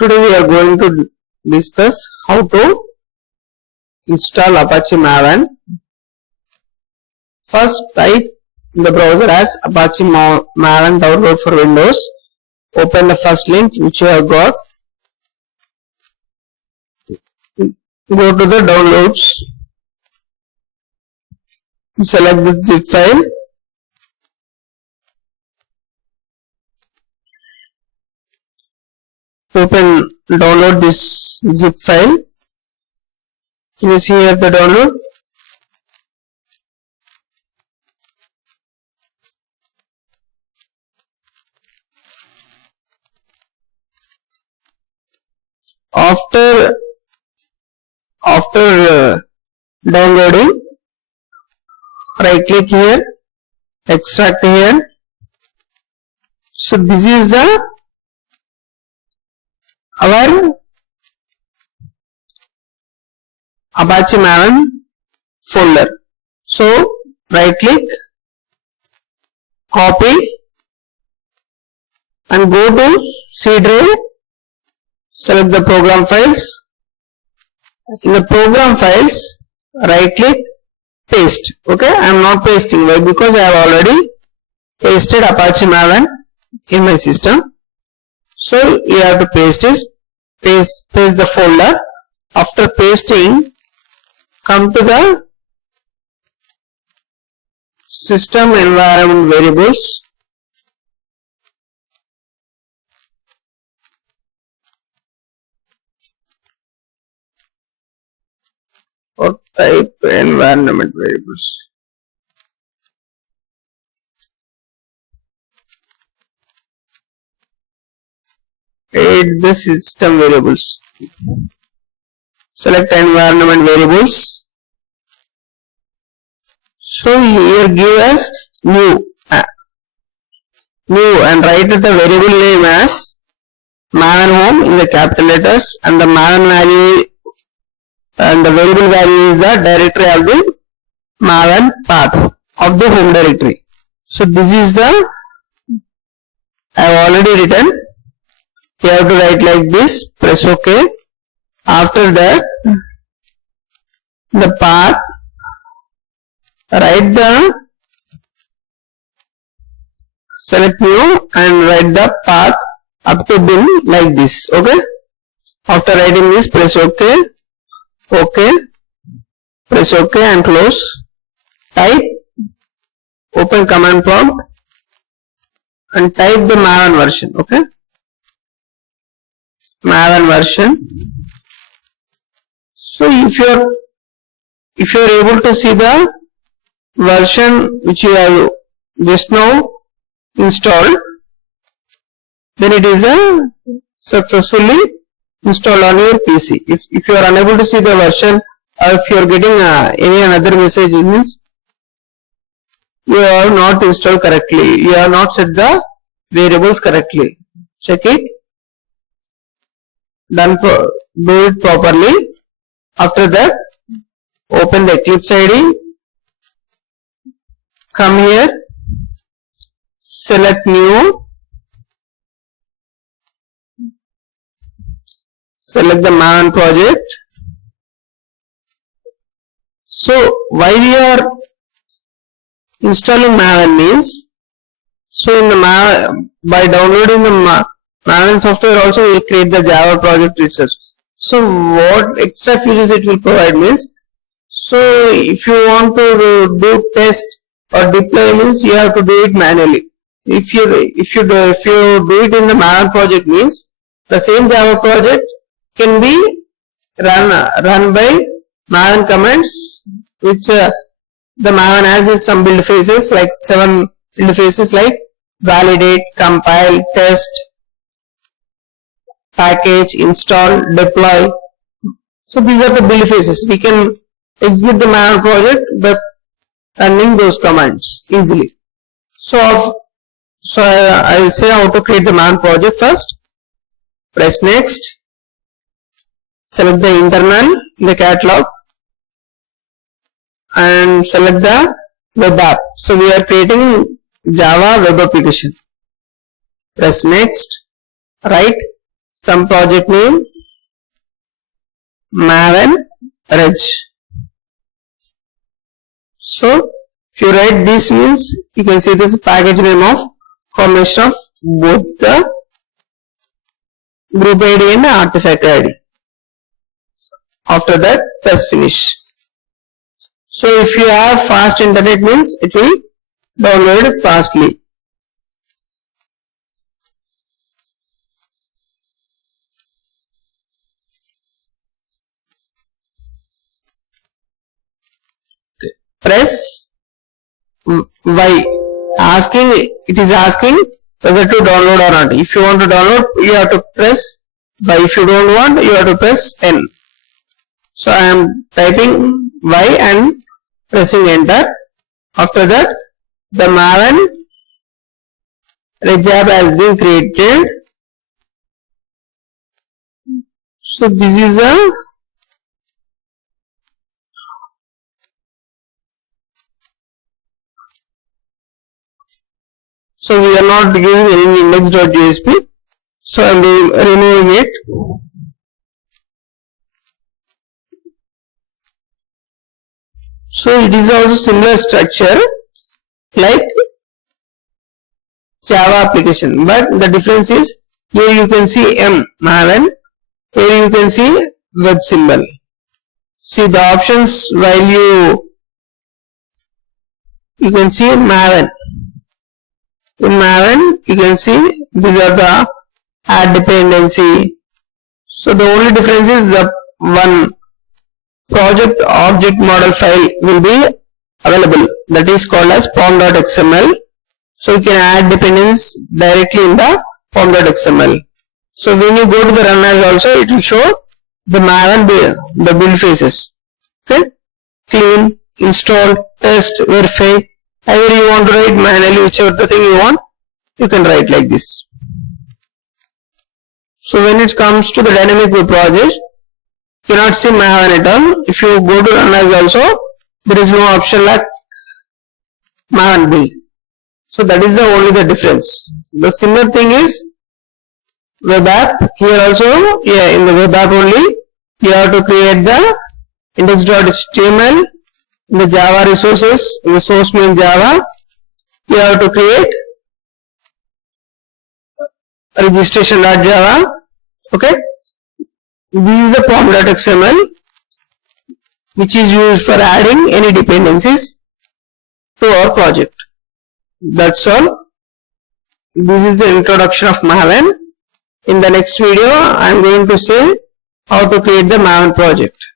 Today we are going to discuss how to install Apache Maven. First, type in the browser as Apache Maven download for Windows. Open the first link which you have got. Go to the downloads. Select the zip file. Download this zip file. Can you see here the download? After downloading, right click here, extract here. So this is our Apache Maven folder. So right click, copy and go to C drive, select the program files. In the program files, right click, paste. Okay, I am not pasting. Why? Because I have already pasted Apache Maven in my system. So you have to paste the folder. After pasting, come to the system environment variables. Or type environment variables. Add the system variables. Select environment variables. So here give us new and write the variable name as Maven home in the capital letters, and the Maven value and the variable value is the directory of the Maven path of the home directory. So this is the I have already written. You have to write like this, press OK. After that, the path, select new and write the path up to bin like this. Okay. After writing this, press OK. OK. Press OK and close. Type, open command prompt and type the Maven version. Okay. Maven version. So if you are able to see the version which you have just now installed, then it is successfully installed on your PC. If you are unable to see the version, or if you are getting any another message, it means you have not installed correctly. You have not set the variables correctly. Check it. Do it properly. After that, open the Eclipse IDE, come here, select new, select the Maven project. So why we are installing Maven means, so in the by downloading the Maven software also will create the Java project itself. So what extra features it will provide means, so if you want to do test or deploy means you have to do it manually. If you do it in the Maven project means the same Java project can be run by Maven commands, which the Maven has some build phases, like 7 build phases like validate, compile, test, package, install, deploy. So these are the build phases. We can execute the Maven project by running those commands easily. So I will say how to create the Maven project first. Press next. Select the internal in the catalog and select the web app. So we are creating Java web application. Press next. Right. some project name Maven Reg. So if you write this means you can see this package name of combination of both the group ID and the artifact ID. After that, press finish. So if you have fast internet means it will download fastly. Press Y. It is asking whether to download or not. If you want to download, you have to press Y. If you don't want, you have to press N. So I am typing Y and pressing enter. After that, the Maven Reg app has been created. So this is a so we are not giving any index.jsp. So I am removing it. So it is also similar structure like Java application, but the difference is here you can see M Maven, here you can see web symbol. See the options while you can see Maven. In Maven you can see these are the add dependency. So the only difference is the one project object model file will be available, that is called as pom.xml. So you can add dependence directly in the pom.xml. So when you go to the run as also, it will show the Maven the build phases. Okay, clean, install, test, verify. Either you want to write manually, whichever the thing you want, you can write like this. So when it comes to the dynamic web project, you cannot see Maven at all. If you go to run as also, there is no option like Maven build. So that is the only the difference. The similar thing is web app. Here also, yeah, in the web app only, you have to create the index.html, in the Java resources, in the source main Java, you have to create registration.java. Okay, this is the pom.xml which is used for adding any dependencies to our project. That's all. This is the introduction of Maven. In the next video, I am going to say how to create the Maven project.